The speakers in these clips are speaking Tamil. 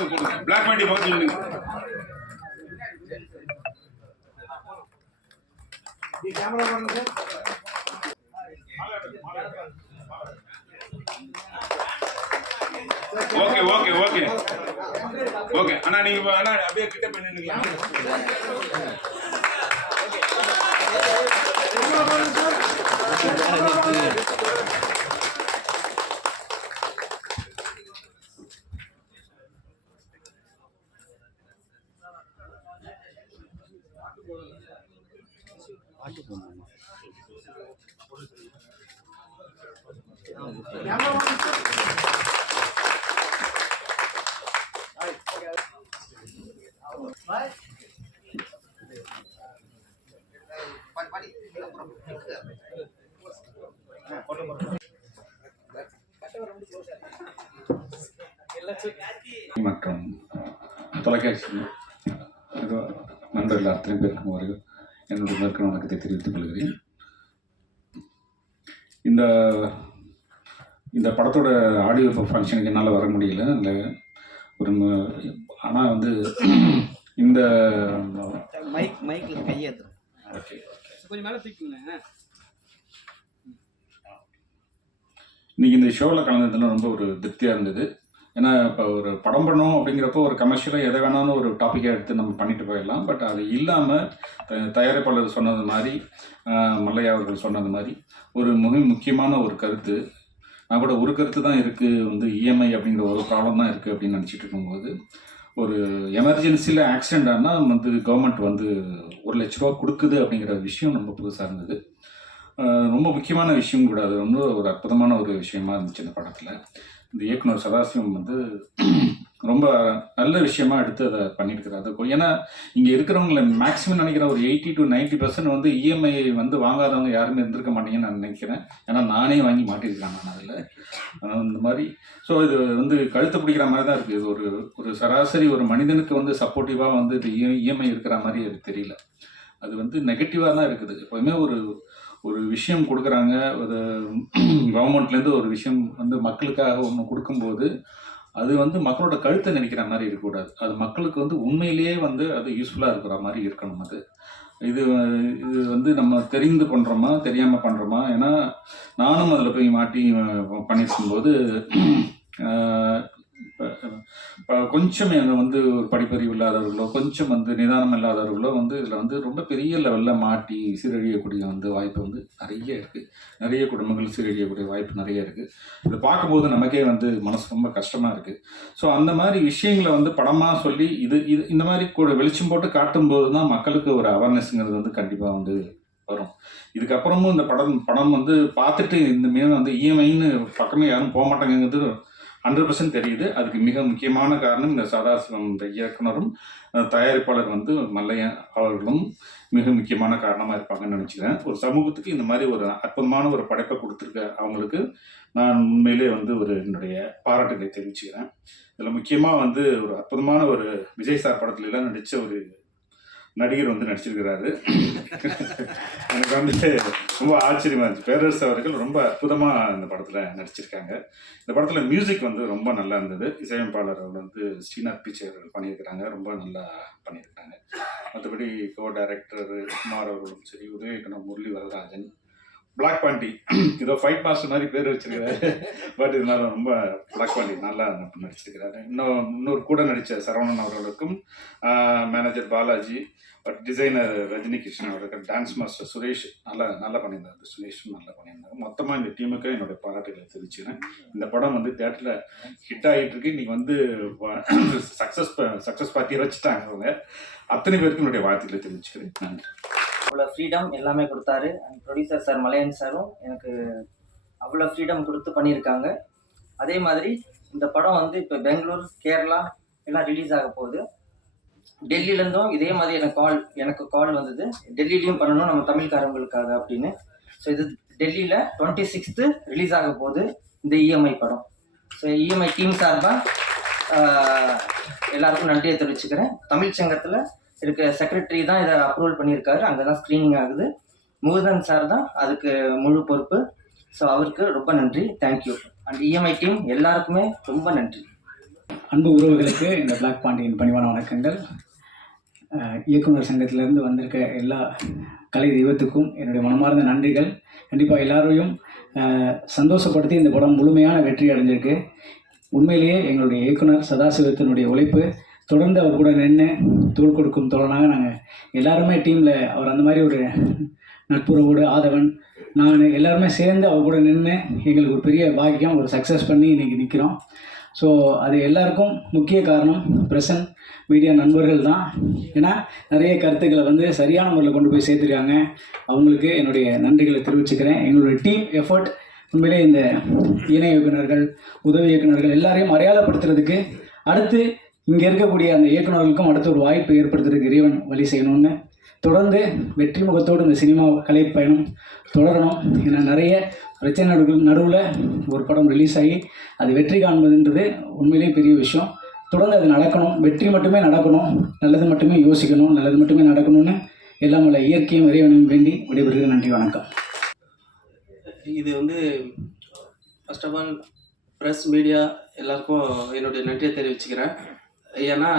பிளாக் பாண்டி பார்த்து நில்லுங்க. ஓகே ஓகே ஓகே ஓகே அண்ணா நீங்க அண்ணா அப்படியே கிட்ட போய் 两个。படத்தோட ஆடியோ ஃபங்க்ஷனுக்கு என்னால் வர முடியல. அந்த ஒரு ஆனால் வந்து இந்த மைக் மைக்கில் கையேற்றுறோம் ஓகே கொஞ்சம் மேலே தூக்கிங்க இன்னைக்கு இந்த ஷோவில் கலந்ததுல ரொம்ப ஒரு திருப்தியாக இருந்தது. ஏன்னா இப்போ ஒரு படம் பண்ணோம் அப்படிங்கிறப்போ ஒரு கமர்ஷியலாக எதை வேணாலும் ஒரு டாப்பிக்காக எடுத்து நம்ம பண்ணிட்டு போயிடலாம். பட் அது இல்லாமல் தயாரிப்பாளர் சொன்னது மாதிரி மல்லையா அவர்கள் சொன்னது மாதிரி ஒரு மிக முக்கியமான ஒரு கருத்து நான் கூட ஒரு கருத்து தான் இருக்குது வந்து இஎம்ஐ அப்படிங்கிற ஒரு ப்ராப்ளம் தான் இருக்குது அப்படின்னு நினச்சிட்டு இருக்கும்போது ஒரு எமர்ஜென்சியில் ஆக்சிடென்ட் ஆனால் வந்து கவர்மெண்ட் வந்து ஒரு லட்ச ரூபா கொடுக்குது அப்படிங்கிற விஷயம் ரொம்ப புதுசாக இருந்தது. ரொம்ப முக்கியமான விஷயம் கூட. அது வந்து ஒரு அற்புதமான ஒரு விஷயமா இருந்துச்சு இந்த படத்தில். இந்த இயக்குனர் சதாசிவம் வந்து ரொம்ப நல்ல விஷயமா எடுத்து அதை பண்ணியிருக்கிறாரு. அதை ஏன்னா இங்கே இருக்கிறவங்கள மேக்ஸிமம் நினைக்கிற ஒரு எயிட்டி டு 90% பர்சன்ட் வந்து இஎம்ஐ வந்து வாங்காதவங்க யாருமே இருந்திருக்க மாட்டீங்கன்னு நான் நினைக்கிறேன். ஏன்னா நானே வாங்கி மாட்டியிருக்கேன் நான் அதில். இந்த மாதிரி. ஸோ இது வந்து கழுத்தை பிடிக்கிற மாதிரி தான் இருக்குது. இது ஒரு ஒரு சராசரி ஒரு மனிதனுக்கு வந்து சப்போர்ட்டிவாக வந்து இது இஎம்ஐ இருக்கிற மாதிரி எனக்கு தெரியல. அது வந்து நெகட்டிவாக தான் இருக்குது. எப்போவுமே ஒரு ஒரு விஷயம் கொடுக்குறாங்க. ஒரு கவர்மெண்ட்லேருந்து ஒரு விஷயம் வந்து மக்களுக்காக ஒன்று கொடுக்கும்போது அது வந்து மக்களோட கழுத்தை நினைக்கிற மாதிரி இருக்கக்கூடாது. அது மக்களுக்கு வந்து உண்மையிலேயே வந்து அது யூஸ்ஃபுல்லாக இருக்கிற மாதிரி இருக்கணும் அது. இது இது வந்து நம்ம தெரிந்து பண்ணுறோமா தெரியாமல் பண்ணுறோமா ஏன்னா நானும் அதில் போய் மாட்டி அஹ், கொஞ்சம் வந்து ஒரு படிப்பறிவு இல்லாதவர்களோ கொஞ்சம் வந்து நிதானம் இல்லாதவர்களோ வந்து இதில் வந்து ரொம்ப பெரிய லெவலில் மாட்டி சீரழியக்கூடிய வந்து வாய்ப்பு வந்து நிறைய இருக்குது நிறைய குடும்பங்கள் சீரழியக்கூடிய வாய்ப்பு நிறைய இருக்குது இதை பார்க்கும்போது நமக்கே வந்து மனசு ரொம்ப கஷ்டமாக இருக்குது ஸோ அந்த மாதிரி விஷயங்களை வந்து படமாக சொல்லி இது இது இந்த மாதிரி கூட வெளிச்சம் போட்டு காட்டும்போது தான் மக்களுக்கு ஒரு அவேர்னஸ்ங்கிறது வந்து கண்டிப்பாக வந்து வரும். இதுக்கப்புறமும் இந்த படம் படம் வந்து பார்த்துட்டு இந்த மீன் வந்து இஎம்ஐன்னு பக்கமே யாரும் போக மாட்டாங்கிறது ஹண்ட்ரட் பர்சன்ட் தெரியுது. அதுக்கு மிக முக்கியமான காரணம் இந்த சதாசிவம் இந்த இயக்குனரும் தயாரிப்பாளர் வந்து மல்லையன் அவர்களும் மிக முக்கியமான காரணமாக இருப்பாங்கன்னு நினச்சிக்கிறேன். ஒரு சமூகத்துக்கு இந்த மாதிரி ஒரு அற்புதமான ஒரு படைப்பை கொடுத்துருக்க அவங்களுக்கு நான் உண்மையிலே வந்து ஒரு என்னுடைய பாராட்டுகளை தெரிவிச்சுக்கிறேன். இதில் முக்கியமாக வந்து ஒரு அற்புதமான ஒரு விஜய் சார் படத்துலலாம் நடித்த ஒரு நடிகர் வந்து நடிச்சிருக்கிறாரு. எனக்கு வந்து ரொம்ப ஆச்சரியமா இருந்துச்சு. பேரரசு அவர்கள் ரொம்ப அற்புதமாக இந்த படத்தில் நடிச்சிருக்காங்க. இந்த படத்தில் மியூசிக் வந்து ரொம்ப நல்லா இருந்தது. இசையமைப்பாளர் வந்து ஸ்ரீநாத் பிச்சை பண்ணியிருக்கிறாங்க. ரொம்ப நல்லா பண்ணியிருக்காங்க மற்றபடி கோ டைரக்டர் குமார் அவர்களும் சரி உதவி முரளி வரதராஜன் பிளாக் பாண்டி ஏதோ ஃபைட் மாஸ்டர் மாதிரி பேர் வச்சிருக்கிறாரு. பட் இருந்தாலும் ரொம்ப பிளாக் பாண்டி நல்லா நடிச்சிருக்கிறாரு. இன்னும் இன்னொரு கூட நடித்த சரவணன் அவர்களுக்கும் manager Balaji but designer Rajini Krishnan அவர்கள் டான்ஸ் மாஸ்டர் சுரேஷ் நல்லா நல்லா பண்ணியிருந்தாரு. சுரேஷும் நல்லா பண்ணியிருந்தாரு. மொத்தமாக இந்த டீமுக்கு என்னுடைய பாராட்டுகளை தெரிவிச்சுக்கிறேன். இந்த படம் வந்து தேட்டரில் ஹிட் ஆகிட்டு இருக்கு. இன்னைக்கு வந்து சக்ஸஸ் சக்ஸஸ் பார்ட்டியை வச்சுட்டாங்க அவங்க அத்தனை பேருக்கும் என்னுடைய வாழ்த்துக்களை தெரிவிச்சுக்கிறேன். நன்றி. அவ்வளோ ஃப்ரீடம் எல்லாமே கொடுத்தாரு. அண்ட் ப்ரொடியூசர் சார் மலையன் சாரும் எனக்கு அவ்வளோ ஃப்ரீடம் கொடுத்து பண்ணியிருக்காங்க. அதே மாதிரி இந்த படம் வந்து இப்போ பெங்களூர் கேரளா எல்லாம் ரிலீஸ் ஆக போகுது. டெல்லியிலேருந்தும் இதே மாதிரி எனக்கு கால் எனக்கு கால் வந்தது. டெல்லிலையும் பண்ணணும் நம்ம தமிழ்காரங்களுக்காக அப்படின்னு. ஸோ இது டெல்லியில் டுவெண்ட்டி சிக்ஸ்த்து ரிலீஸ் ஆக போகுது இந்த இஎம்ஐ படம். ஸோ இஎம்ஐ டீம் சார்பாக எல்லாருக்கும் நன்றியை தெரிவிச்சுக்கிறேன். தமிழ் சங்கத்தில் இருக்க செக்ரட்டரி தான் இதை அப்ரூவல் பண்ணியிருக்காரு. அங்கே தான் ஸ்க்ரீனிங் ஆகுது. முருகன் சார் தான் அதுக்கு முழு பொறுப்பு. ஸோ அவருக்கு ரொம்ப நன்றி. தேங்க்யூ அண்ட் இஎம்ஐ டீம் எல்லாருக்குமே ரொம்ப நன்றி. அன்பு உறவுகளுக்கு இந்த பிளாக் பாண்டியன் பணிவான வணக்கங்கள். இயக்குனர் சங்கத்திலேருந்து வந்திருக்க எல்லா கலை தெய்வத்துக்கும் என்னுடைய மனமார்ந்த நன்றிகள். கண்டிப்பாக எல்லாரையும் சந்தோஷப்படுத்தி இந்த படம் முழுமையான வெற்றி அடைஞ்சிருக்கு. உண்மையிலேயே எங்களுடைய இயக்குனர் சதாசிவத்தினுடைய உழைப்பு தொடர்ந்து அவர் கூட நின்று தோள் கொடுக்கும் தோழனாக நாங்கள் எல்லாருமே டீமில் அவர் அந்த மாதிரி ஒரு நட்புறவோடு ஆதவன் நான் எல்லாருமே சேர்ந்து அவர் கூட நின்று எங்களுக்கு ஒரு பெரிய பாக்கியம் ஒரு சக்ஸஸ் பண்ணி இன்றைக்கி நிற்கிறோம் ஸோ அது எல்லாருக்கும் முக்கிய காரணம் பிரசன்ட் மீடியா நண்பர்கள் தான். ஏன்னா நிறைய கருத்துக்களை வந்து சரியான முறையில் கொண்டு போய் சேர்த்துருக்காங்க. அவங்களுக்கு என்னுடைய நன்றிகளை தெரிவிச்சுக்கிறேன். எங்களுடைய டீம் எஃபர்ட் உண்மையிலே இந்த இணை இயக்குநர்கள் உதவி இயக்குனர்கள் எல்லாரையும் அடையாளப்படுத்துறதுக்கு அடுத்து இங்கே இருக்கக்கூடிய அந்த இயக்குனர்களுக்கும் அடுத்து ஒரு வாய்ப்பு ஏற்படுத்துறதுக்கு இறைவன் வழி செய்யணும்னு தொடர்ந்து வெற்றி முகத்தோடு இந்த சினிமா கலை பயணம் தொடரணும். ஏன்னா நிறைய பிரச்சனை நடுவில் நடுவில் ஒரு படம் ரிலீஸ் ஆகி அது வெற்றி காண்பதுன்றது உண்மையிலேயே பெரிய விஷயம். தொடர்ந்து அது நடக்கணும். வெற்றி மட்டுமே நடக்கணும். நல்லது மட்டுமே யோசிக்கணும். நல்லது மட்டுமே நடக்கணும்னு எல்லாம் உள்ள இயற்கையும் இறைவனையும் வேண்டி விடைபெறுகிறது நன்றி வணக்கம். இது வந்து first of all press media எல்லாருக்கும் என்னுடைய நன்றியை தெரிவிச்சுக்கிறேன். ஏன்னா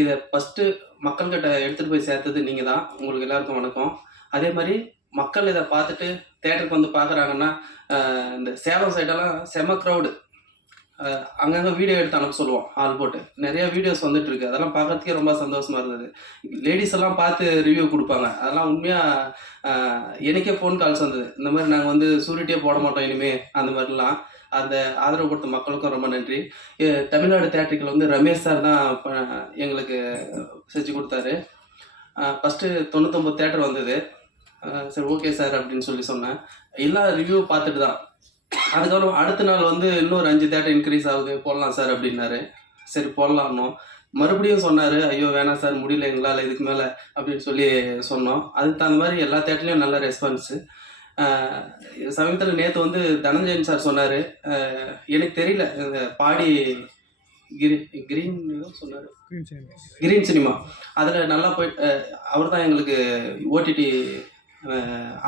இதை ஃபஸ்ட்டு மக்கள்கிட்ட எடுத்துகிட்டு போய் சேர்த்தது நீங்கள் தான் உங்களுக்கு எல்லாருக்கும் வணக்கம். அதே மாதிரி மக்கள் இதை பார்த்துட்டு தேட்டருக்கு வந்து பார்க்குறாங்கன்னா இந்த சேலம் சைடெல்லாம் செம க்ரௌடு அங்கங்கே வீடியோ எடுத்து அனுப்ப சொல்லுவோம் ஆள் போட்டு. நிறைய வீடியோஸ் வந்துட்டு இருக்கு. அதெல்லாம் பார்க்கறதுக்கே ரொம்ப சந்தோஷமா இருந்தது. லேடிஸ் எல்லாம் பார்த்து ரிவ்யூ கொடுப்பாங்க. அதெல்லாம் உண்மையாக எனக்கே ஃபோன் கால்ஸ் வந்தது. இந்த மாதிரி நாங்கள் வந்து சூரிட்டியே போட மாட்டோம் இனிமே அந்த மாதிரிலாம். அந்த ஆதரவு கொடுத்த மக்களுக்கும் ரொம்ப நன்றி. தமிழ்நாடு தேட்டருக்கு வந்து ரமேஷ் சார் தான் எங்களுக்கு செஞ்சு கொடுத்தாரு. ஃபஸ்ட்டு தொண்ணூத்தொம்பது தேட்டர் வந்தது. சரி ஓகே சார் அப்படின்னு சொல்லி சொன்னேன். எல்லா ரிவ்யூ பார்த்துட்டு தான். அதுக்கப்புறம் அடுத்த நாள் வந்து இன்னொரு அஞ்சு தேட்டர் இன்க்ரீஸ் ஆகுது. போடலாம் சார் அப்படின்னாரு. சரி போடலாம்னோம். மறுபடியும் சொன்னார் ஐயோ வேணாம் சார் முடியல எங்களால் இதுக்கு மேலே அப்படின்னு சொல்லி சொன்னோம். அதுக்கு தகுந்த மாதிரி எல்லா தேட்டர்லேயும் நல்ல ரெஸ்பான்ஸு சமீபத்தில் நேற்று வந்து தனஞ்சயன் சார் சொன்னார். எனக்கு தெரியல இந்த பாடி கிரி கிரீன் சொன்னார். Green cinema. அதில் நல்லா போய் அவர் தான் எங்களுக்கு ஓடிடி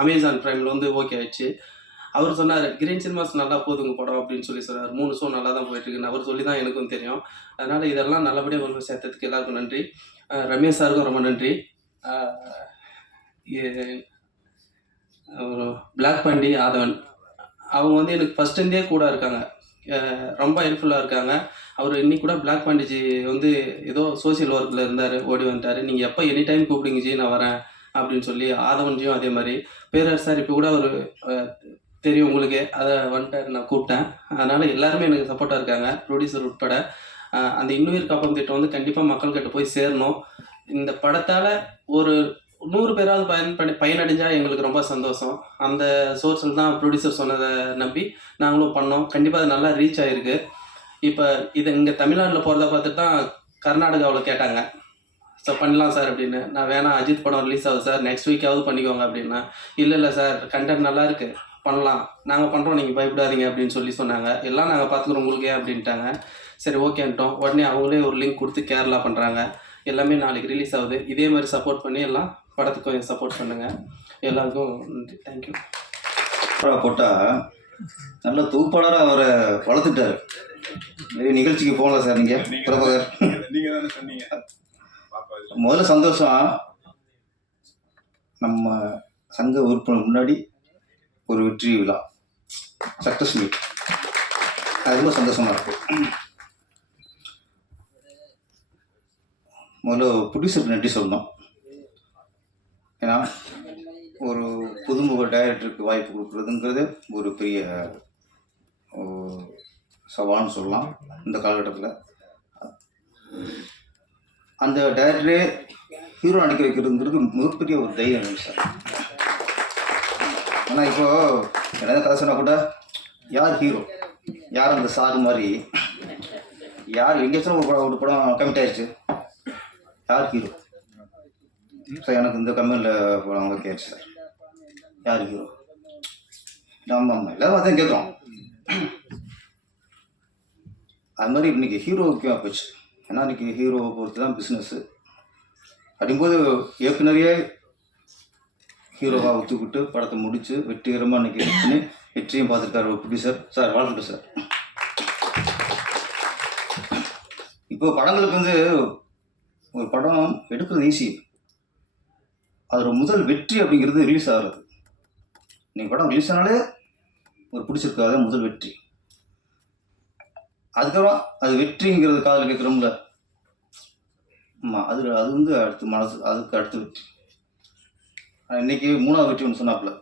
அமேசான் ப்ரைமில் வந்து ஓகே ஆயிடுச்சு. அவர் சொன்னார் கிரீன் சினிமாஸ் நல்லா போகுதுங்க படம் அப்படின்னு சொல்லி சொன்னார். மூணு ஷோ நல்லா தான் போயிட்டுருக்குன்னு அவர் சொல்லி தான் எனக்கும் தெரியும். அதனால் இதெல்லாம் நல்லபடியாக கொண்டு போய் சேர்த்ததுக்கு எல்லாருக்கும் நன்றி. ரமேஷ் சாருக்கும் ரொம்ப நன்றி. ஒரு பிளாக் பாண்டி ஆதவன் அவங்க வந்து எனக்கு ஃபர்ஸ்ட் இருந்தே கூட இருக்காங்க. ரொம்ப ஹெல்ப்ஃபுல்லாக இருக்காங்க. அவர் இன்னைக்கு கூட பிளாக் பாண்டிஜி வந்து ஏதோ சோஷியல் ஒர்க்கில் இருந்தார் ஓடி வந்துட்டார். நீங்கள் எப்போ எனி டைம் கூப்பிடுங்க ஜி நான் வரேன் அப்படின்னு சொல்லி ஆதவன்ஜியும் அதே மாதிரி. பேரர் சார் இப்போ கூட ஒரு தெரியும் உங்களுக்கு. அதை வந்துட்டார் நான் கூப்பிட்டேன். அதனால் எல்லாருமே எனக்கு சப்போர்ட்டாக இருக்காங்க. ப்ரொடியூசர் உட்பட. அந்த இன்னுயிர் காப்பம் திட்டம் வந்து கண்டிப்பாக மக்கள்கிட்ட போய் சேரணும். இந்த படத்தால் ஒரு நூறு பேராவது பயன் பண்ணி பயனடைஞ்சா எங்களுக்கு ரொம்ப சந்தோஷம். அந்த சோர்ஸில் தான் ப்ரொடியூசர் சொன்னதை நம்பி நாங்களும் பண்ணோம். கண்டிப்பாக அது நல்லா ரீச் ஆகிருக்கு இப்போ இது இங்கே தமிழ்நாட்டில் போகிறத பார்த்துட்டு தான் கர்நாடகாவில் கேட்டாங்க. ஸோ பண்ணலாம் சார் அப்படின்னு. நான் வேணாம் அஜித் படம் ரிலீஸ் ஆகுது சார் நெக்ஸ்ட் வீக்காவது பண்ணிக்கோங்க அப்படின்னா. இல்லை இல்லை சார் கண்டென்ட் நல்லா இருக்கு. பண்ணலாம். நாங்கள் பண்ணுறோம் நீங்கள் பயப்படாதீங்க அப்படின்னு சொல்லி சொன்னாங்க. எல்லாம் நாங்கள் பார்த்துக்குறோம் உங்களுக்கே அப்படின்ட்டாங்க. சரி ஓகேன்ட்டோம் உடனே அவங்களே ஒரு லிங்க் கொடுத்து கேரளா பண்ணுறாங்க எல்லாமே நாளைக்கு ரிலீஸ் ஆகுது. இதே மாதிரி சப்போர்ட் பண்ணி எல்லாம் படத்துக்கும் சப்போர்ட் பண்ணுங்கள் எல்லாருக்கும் நன்றி. தேங்க்யூ படம் போட்டால் நல்ல தொகுப்பாளராக அவரை வளர்த்துட்டாரு. நிறைய நிகழ்ச்சிக்கு போகல சார் நீங்கள் பிரபகர். நீங்க தானே சொன்னீங்க. பாப்பா இது. முதல்ல சந்தோஷம். நம்ம சங்க உறுப்பினர் முன்னாடி ஒரு வெற்றி விழா. சக்ஸஸ் மீட் அது ரொம்ப சந்தோஷமா இருக்கு. முதல்ல ப்ரொடியூசருக்கு நன்றி சொல்லணும். ஏன்னா ஒரு புதுமுக டைரக்டருக்கு வாய்ப்பு கொடுக்குறதுங்கிறது ஒரு பெரிய சவால்னு சொல்லலாம் இந்த காலகட்டத்தில். அந்த டைரக்டரே ஹீரோ நடிக்க வைக்கிறதுங்கிறது மிகப்பெரிய ஒரு தைரியம் வேணும் சார். ஆனால் இப்போது என்ன கதை சொன்னால் கூட யார் ஹீரோ யார் அந்த சார் மாதிரி? யார் எங்கேயாச்சும் ஒரு படம் ஒரு படம் கமிட் ஆயிடுச்சு யார் ஹீரோ சார் எனக்கு இந்த கம்பெனியில் படம் கேட்டு சார். யார் ஹீரோ ஆமாம் ஆமாம் எல்லாரும் அதான் கேட்குறோம் அது மாதிரி இன்னைக்கு ஹீரோ முக்கியமாக போச்சு? ஏன்னா இன்னைக்கு ஹீரோவை பொறுத்து தான் பிஸ்னஸ்ஸு அப்படிங்கும்போது ஏற்கனவே ஹீரோவாக ஒத்துக்கிட்டு படத்தை முடித்து வெற்றிகரமாக இன்னைக்கு? வெற்றியும் பார்த்துருக்காரு ஒரு ப்ரொடியூசர் சார் வாழ்த்துட்டு சார். இப்போ படங்களுக்கு வந்து ஒரு படம் எடுக்கிறது ஈஸி அதோட முதல் வெற்றி அப்படிங்கிறது ரிலீஸ் ஆகிறது. நீங்கள் படம் ரிலீஸ் ஆனாலே ஒரு பிடிச்சிருக்காத முதல் வெற்றி. அதுக்கப்புறம் அது வெற்றிங்கிறது காதில் கேட்குறோம்ல. ஆமாம் அது அது வந்து அடுத்து மனசு அதுக்கு அடுத்து வெற்றி. இன்றைக்கி இன்னைக்கு மூணாவது வெற்றி ஒன்று சொன்னாப்புல.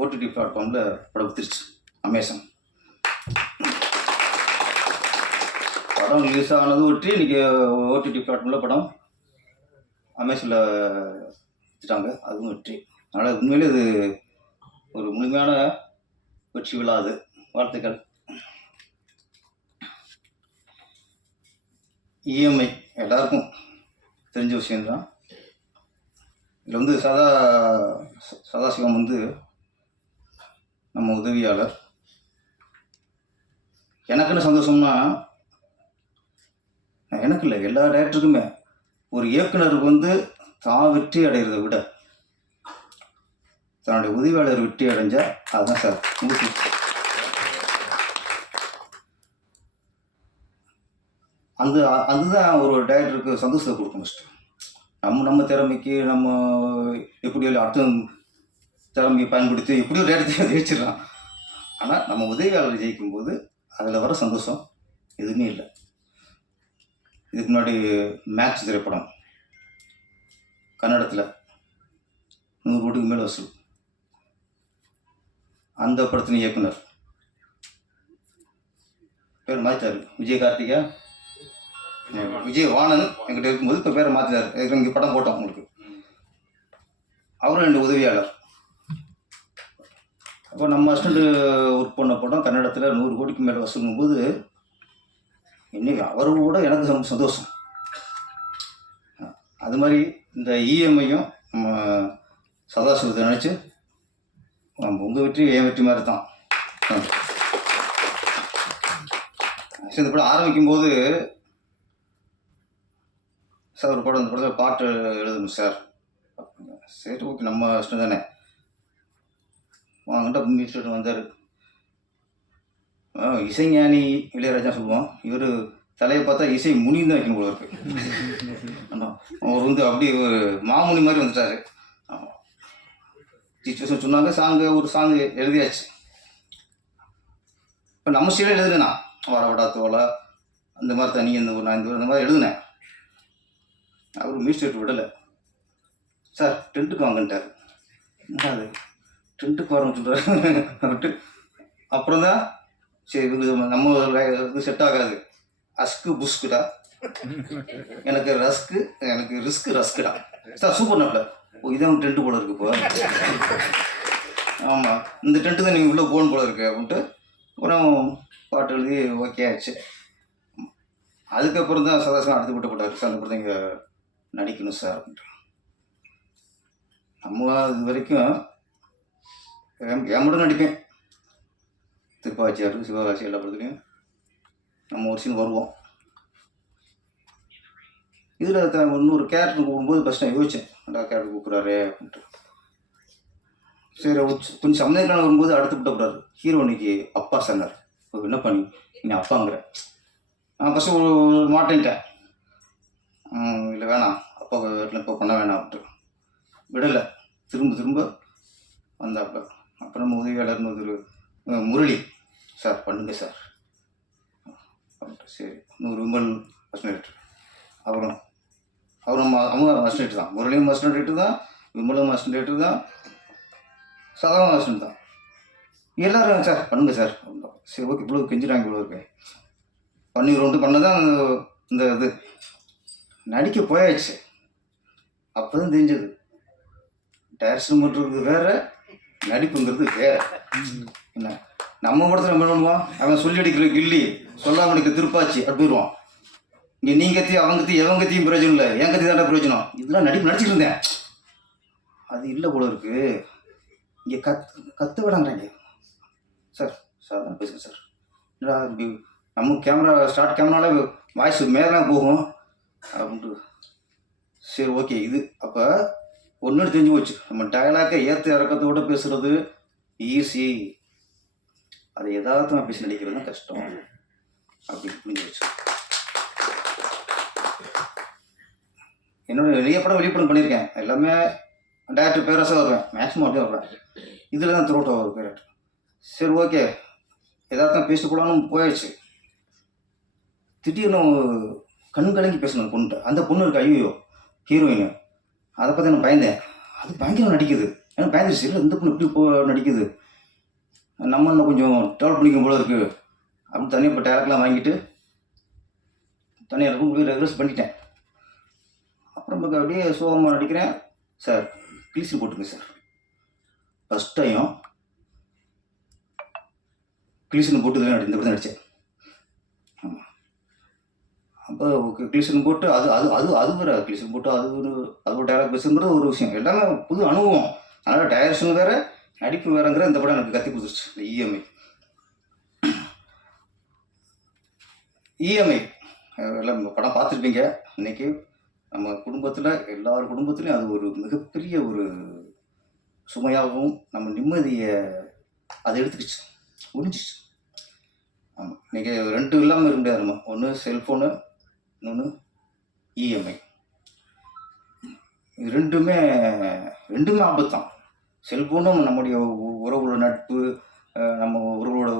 ஓடிடி பிளாட்ஃபார்மில் படம் வித்துருச்சு அமேசான் படம் ரிலீஸ் ஆனது வெற்றி இன்றைக்கி ஓடிடி பிளாட்ஃபார்மில் படம் அமேசானில் வித்துட்டாங்க அதுவும் வெற்றி. அதனால் உண்மையிலே இது ஒரு முழுமையான வெற்றி விழா அது. வாழ்த்துக்கள். இஎம்ஐ எல்லாருக்கும் தெரிஞ்ச விஷயம்தான். இதில் வந்து சதா சதாசிவம் வந்து நம்ம உதவியாளர். எனக்குன்னு சந்தோஷம்னா எனக்கு இல்லை எல்லா டேரக்டருக்குமே ஒரு இயக்குனருக்கு வந்து தான் வெற்றி அடைகிறத விட தன்னுடைய உதவியாளர் வெற்றி அடைஞ்சா அதுதான் சார் ஊட்டி அந்த அதுதான் ஒரு டைரக்டருக்கு சந்தோஷத்தை கொடுக்கும் ஃபஸ்ட்டு நம்ம நம்ம திறமைக்கு நம்ம எப்படி அடுத்த திறமையை பயன்படுத்தி எப்படியோ டேரக்டரை ஜெயிச்சிடலாம். ஆனால் நம்ம உதவியாளர் ஜெயிக்கும்போது அதில் வர சந்தோஷம் எதுவுமே இல்லை. இதுக்கு முன்னாடி மேக்ஸ் திரைப்படம். கன்னடத்தில். நூறு கோடிக்கு மேலே வசூல். அந்த படத்தின் இயக்குனர். பேர் மாற்றிட்டார் விஜய் கார்த்திகா. விஜய் வாணன் என்கிட்ட இருக்கும்போது இப்போ பேரை மாற்றிட்டாரு இங்கே படம் போட்டோம் உங்களுக்கு. அவரும் ரெண்டு உதவியாளர். அப்போ நம்ம அசிஸ்டண்ட் ஒர்க் பண்ண படம் கன்னடத்தில் நூறு கோடிக்கு மேலே வசூலும் போது இன்னைக்கு அவரு கூட எனக்கு ரொம்ப சந்தோஷம். அது மாதிரி இந்த இஎம்ஐயும் நம்ம சதாசிவத்தை நினச்சி நம்ம உங்கள் வெற்றி என் வெற்றி மாதிரி தான். இந்த படம் ஆரம்பிக்கும் போது சார் ஒரு படம் இந்த படத்தில் பாட்டு எழுதணும் சார். சரி ஓகே நம்ம இஷ்டம் தானே. வாங்கிட்ட மினிஸ்டர் வந்தார். இசைஞானி இளையராஜா சொல்லுவோம் இவர் தலையை பார்த்தா இசை முனிந்து வைக்கும் வைக்கணும் போல இருக்கு. அவர் வந்து அப்படியே ஒரு மாமுனி மாதிரி வந்துட்டாரு. டீச்சர்ஸ் சொன்னாங்க சாங்கு ஒரு சாங் எழுதியாச்சு. இப்போ நம்ம ஸ்டைலில் எழுதுனா வர வடா தோலை அந்த மாதிரி தனி இந்த ஒரு நான் இந்த ஊர் அந்த மாதிரி எழுதுனேன். அவர் மியூசிக் விடலை. சார் டென்ட்டுக்கு வாங்கன்ட்டார். என்ன அது டென்ட்டுக்கு வரணும் சொல்கிறாரு அப்புறம் தான் சரி இது நம்ம இது செட் ஆகாது. அஸ்கு புஸ்குடா. எனக்கு ரஸ்க்கு எனக்கு ரிஸ்க் ரஸ்க்குடா சார் சூப்பர் நாட்டில் ஓ இதான் டென்ட்டு போல இருக்கு இப்போ. ஆமாம் இந்த டென்ட்டு தான் நீங்கள் உள்ளே போகணும் போல இருக்கு அப்படின்ட்டு அப்புறம் பாட்டு எழுதி ஓகே ஆச்சு அதுக்கப்புறம் தான் சதாசனம் அடுத்து போட்டு போட்டார் சார். அந்த படத்தை இங்கே நடிக்கணும் சார் அப்படின்ட்டு. நம்ம இது வரைக்கும் என் மட்டும் நடிப்பேன். திருப்பாச்சியார் சிவகாசி எல்லா படத்துலையும். நம்ம ஒரு சீன் வருவோம். இதில் இன்னொரு கேரக்டர் கூப்பிடும்போது ஃபஸ்ட் நான் யோசித்தேன் நல்லா கேரக்டர் கூப்பிட்றாரு அப்படின்ட்டு. சரி கொஞ்சம் சமயக்கான வரும்போது அடுத்து விட்டப்படுறாரு ஹீரோனிக்கு ஹீரோ இன்னைக்கு அப்பா சொன்னார். இப்போ என்ன பண்ணி நீ அப்பாங்கிற. நான் ஃபஸ்ட்டு ஒரு மாட்டேன்ட்டேன் இல்லை வேணாம். அப்பா வீட்டில் இப்போ பண்ண வேணாம் அப்படின்ட்டு. விடலை. திரும்ப திரும்ப வந்தாப்புல. அப்புறம் நம்ம உதவியாளர்னு ஒரு முரளி. சார் பண்ணுங்க சார். சரி நூறு விமல் ஃபஸ்ட் அப்புறம் அவரும் ம- அவங்க மஸ்டேட் தான். முரளியும் மஸ்டேட் தான் விமலும் மஸ்டேட் தான் சாதாரண மஸ்டேட் தான். எல்லோரும் சார் பண்ணுங்க சார். சரி ஓகே இவ்வளோ கெஞ்சிடாங்க இவ்வளோ இருக்கு. பண்ணிடுவோன்ட்டு பண்ணதான் அந்த இந்த இது நடிக்க போயாச்சு. அப்போ தான் தெரிஞ்சது டேரக்ஷன் பண்ணுறது வேறு நடிப்புங்கிறது வேற. என்ன? நம்ம படத்தில் நம்ம என்ன பண்ணுவோம்? அவன் சொல்லி அடிக்கிற கில்லி சொல்லாம திருப்பாச்சி அப்படி போயிடுவான் இங்கே நீ கத்தி அவங்க கத்தி எவன் கத்தியும் பிரயோஜனம் இல்லை. என் கத்தி தாண்டா பிரயோஜனம். இதெல்லாம் நடிப்பு நடிச்சிட்டு இருந்தேன். அது இல்லை போல இருக்கு. இங்கே கத் கற்று விடாங்கிறாங்க சார் சார் தான் பேசுங்க சார். என்னடா இப்படி நம்ம கேமரா ஸ்டார்ட் கேமரால வாய்ஸ் மேலே போகும். அப்படின்ட்டு. சரி ஓகே இது. அப்போ ஒன்று தெரிஞ்சு போச்சு. நம்ம டயலாக்கை ஏற்ற இறக்கத்தோட பேசுகிறது ஈஸி அதை யதார்த்தமாக பேசி நடிக்கிறது தான் கஷ்டம். அப்படி புரிஞ்சு வச்சு என்னோட நிறைய படம் வெளிப்படம் பண்ணியிருக்கேன். எல்லாமே டேரக்டர் பேரரசாக வருவேன் மேக்ஸிமம் அப்படியே வருவேன். இதில் தான் த்ரோட் ஆகும் கேரக்டர் சரி ஓகே எதார்த்தம் பேசக்கூடாதுன்னு போயிடுச்சு திடீர்னு கண் கலங்கி பேசணும் பொண்ணு அந்த பொண்ணு இருக்கு ஐயோ ஹீரோயின் அதை பற்றி நான் பயந்தேன். அது பயங்கரம் நடிக்குது. ஏன்னா பயந்துருச்சு. இல்லை இந்த பொண்ணு இப்படி போ நடிக்குது. நம்ம இன்னும் கொஞ்சம் டெவலப் பண்ணிக்கும் போல இருக்குது அப்படின்னு தனியாக இப்போ டேரக்ட்லாம் வாங்கிட்டு தனியாக ரூம் ரெகுலர்ஸ் பண்ணிட்டேன். அப்புறம் பக்கம் அப்படியே சோகமாக நடிக்கிறேன். சார் கிளீசர் போட்டுங்க சார். ஃபஸ்ட் டைம் கிளீசன் போட்டு தான் இந்த படம் நடித்தேன் ஆமாம் அப்போ கிளீசன் போட்டு அது அது அது அது வேறு கிளீசன் போட்டு அது ஒரு அது ஒரு டேரக்ட் பேசுங்கிறது ஒரு விஷயம். எல்லாமே புது அனுபவம். அதனால் டயர்ஸும் வேறு நடிப்பு வேறங்கிற இந்த படம் எனக்கு கத்தி கொடுத்துருச்சு இந்த இஎம்ஐ இஎம்ஐ எல்லாம் படம் பார்த்துருப்பீங்க. இன்னைக்கு நம்ம குடும்பத்தில் எல்லார் குடும்பத்துலேயும் அது ஒரு மிகப்பெரிய ஒரு சுமையாகவும் நம்ம நிம்மதியை அதை எடுத்துக்கிச்சு முடிஞ்சிச்சு. ஆமாம் இன்னைக்கு ரெண்டு இல்லாமல் இருக்க முடியாது நம்ம. ஒன்று செல்ஃபோனு இன்னொன்று இஎம்ஐ இது ரெண்டுமே ரெண்டுமே ஆபத்து தான் செல்ஃபோனும் நம்முடைய உறவுகளோட நட்பு நம்ம உறவுகளோட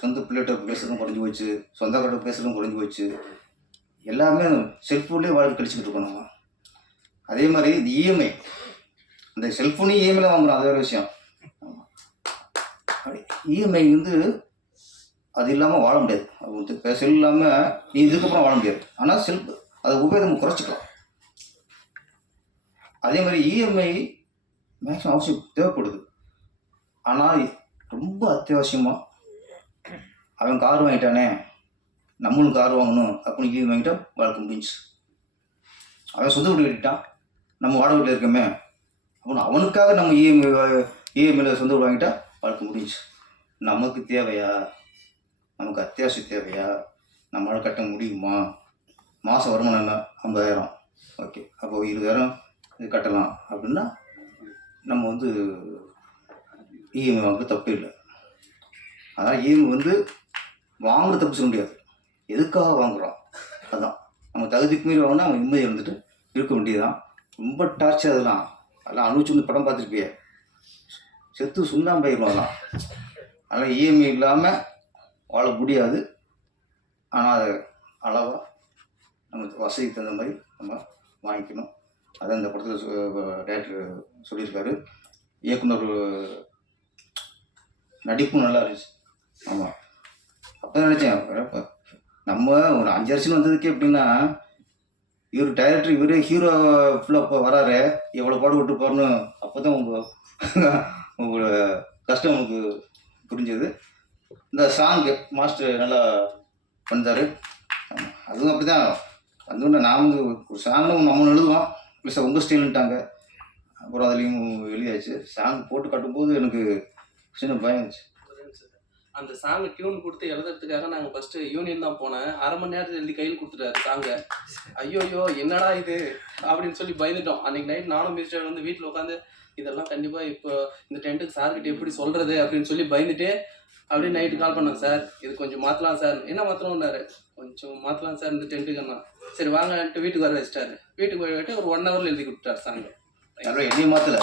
சொந்த பிள்ளைகிட்ட பேசுறதும் குறைஞ்சி போச்சு சொந்தக்காரோட பேசுறதும் குறைஞ்சி போச்சு. எல்லாமே செல்ஃபோன்லேயே வாழ்க்கை கழிச்சுக்கிட்டு இருக்கோம் நம்ம. அதே மாதிரி இந்த இஎம்ஐ இந்த செல்ஃபோனையும் இஎம்ஐல வாங்குறோம் அது வேறு விஷயம். இஎம்ஐ வந்து அது இல்லாமல் வாழ முடியாது. அது வந்து செல் இல்லாமல் நீ இதுக்கப்புறம் வாழ முடியாது. ஆனால் செல்ஃப் அதை உபயோகம் குறைச்சிக்கலாம். அதே மாதிரி இஎம்ஐ மேக்ஸிமம் அவசியம் தேவைப்படுது. ஆனால் ரொம்ப அத்தியாவசியமாக அவன் கார் வாங்கிட்டானே நம்மளும் கார் வாங்கணும் அப்படின்னு லீவ் வாங்கிட்டா வாழ்க்கை முடிஞ்சு அவன் சொந்த வீடு கட்டிட்டான் நம்ம வாடகை வீட்டில் இருக்கமே அப்படின்னு அவனுக்காக நம்ம இஎம்ஐ இஎம்ஐயில் சொந்த வீடு வாங்கிட்டா வாழ்க்கை முடிஞ்சு நமக்கு தேவையா? நமக்கு அத்தியாவசியம் தேவையா? நம்மளால் கட்ட முடியுமா? மாதம் வருமானம் என்ன? ஐம்பதாயிரம். ஓகே அப்போ இருபதாயிரம் இது கட்டலாம் அப்படின்னா நம்ம வந்து இஎம்ஐ வாங்க தப்பு இல்லை. அதான் இஎம்ஐ வந்து வாங்குற தப்பு சொல்ல முடியாது. எதுக்காக வாங்குகிறோம் அதுதான் நம்ம தகுதிக்கு மீறி வாங்கினா அவன் நிம்மதி இருந்துட்டு இருக்க வேண்டியதுதான். ரொம்ப டார்ச்சர் அதெல்லாம். அதெல்லாம் அனுபவிச்சு வந்து படம் பார்த்துருப்பிய. செத்து சுண்ணாம்பாயிருவோம் அதெல்லாம். அதனால் இஎம்ஐ இல்லாமல் வாழ முடியாது. ஆனால் அதை அளவாக நம்ம வசதிக்கு தகுந்த மாதிரி நம்ம வாங்கிக்கணும். அதான் இந்த படத்தில் டேரக்டர் சொல்லியிருக்காரு. இயக்குனர் நடிப்பும் நல்லா இருந்துச்சு. ஆமாம் அப்போ நினச்சேன் நம்ம ஒரு அஞ்சு வருஷம் வந்ததுக்கே எப்படின்னா இவர் டைரக்டர் இவரே ஹீரோ ஃபுல்லாக இப்போ வராரு எவ்வளோ பாடுபட்டு போறணும் அப்போ தான் உங்கள் உங்களோட கஷ்டம் உங்களுக்கு புரிஞ்சது. இந்த சாங்கு மாஸ்டர் நல்லா பண்ணார் அதுவும் அப்படி தான் வந்து நான் வந்து ஒரு சாங்னு நம்ம எழுதுவோம். ப்ளஸ் உங்கள் ஸ்டைலுன்ட்டாங்க அப்புறம் அதுலேயும் வெளியாச்சு. சாங் போட்டு கட்டும்போது எனக்கு சின்ன பயம் இருந்துச்சு. அந்த சாங்கை டியூன் கொடுத்து எழுதுறதுக்காக நாங்கள் ஃபஸ்ட்டு யூனியன் தான் போனேன். அரை மணி நேரத்தில் எழுதி கையில் கொடுத்துட்டாரு சாங்கை ஐயோயோ என்னடா இது? அப்படின்னு சொல்லி பயந்துட்டோம். அன்னைக்கு நைட் நானும் மிஸ்டர் வந்து வீட்டில் உட்காந்து இதெல்லாம் கண்டிப்பாக இப்போ இந்த டென்ட்டுக்கு சார்கிட்ட எப்படி சொல்கிறது அப்படின்னு சொல்லி பயந்துட்டே அப்படியே நைட்டு கால் பண்ணேன் சார் இது கொஞ்சம் மாற்றலாம் சார் என்ன மாற்றணும்னாரு கொஞ்சம் மாற்றலாம் சார் இந்த டென்ட்டுக்குன்னா சரி வாங்கன்ட்டு வீட்டுக்கு வர வச்சிட்டாரு. வீட்டுக்கு போயிட்டு ஒரு ஒன் ஹவரில் எழுதி கொடுத்தாரு சாங்கை யாரோ என்னையும் மாற்றல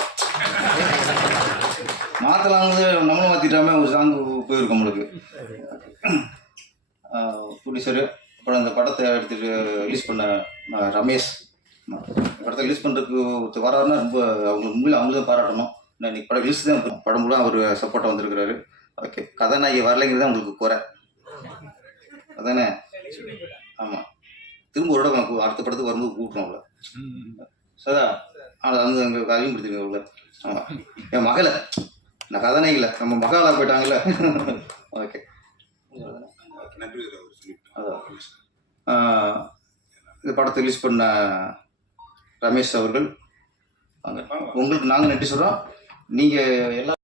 மாற்றலாங்கிறது நம்மளும் மாற்றிட்டாம ஒரு சாங் போயிருக்கோம் நம்மளுக்கு. ப்ரொடியூசரு அப்புறம் அந்த படத்தை எடுத்துட்டு ரிலீஸ் பண்ண ரமேஷ். படத்தை ரிலீஸ் பண்ணுறதுக்கு ஒருத்தர் வராருன்னா ரொம்ப அவங்களுக்கு உண்மையில அவங்களும் பாராட்டணும். நான் இன்னைக்கு படம் ரிலீஸ் தான் படம் கூட அவர் சப்போர்ட்டாக வந்திருக்கிறாரு. ஓகே கதாநாயகி வரலைங்கிறது தான் உங்களுக்கு குறை. அதானே? ஆமாம் திரும்ப ஒரு இடம் அடுத்த படத்துக்கு வரும்போது கூப்பிட்றோம் அவளை சதா அது வந்து அங்கே அறிமுகப்படுத்திருங்க உள்ள? ஆமாம் என் மகளை. நான் கதாநாயகில நம்ம மகளா போயிட்டாங்கல்ல. ஓகே. அதான். இந்த படத்தை ரிலீஸ் பண்ண ரமேஷ் அவர்கள். உங்களுக்கு நாங்கள் நன்றி சொல்கிறோம் நீங்கள் எல்லா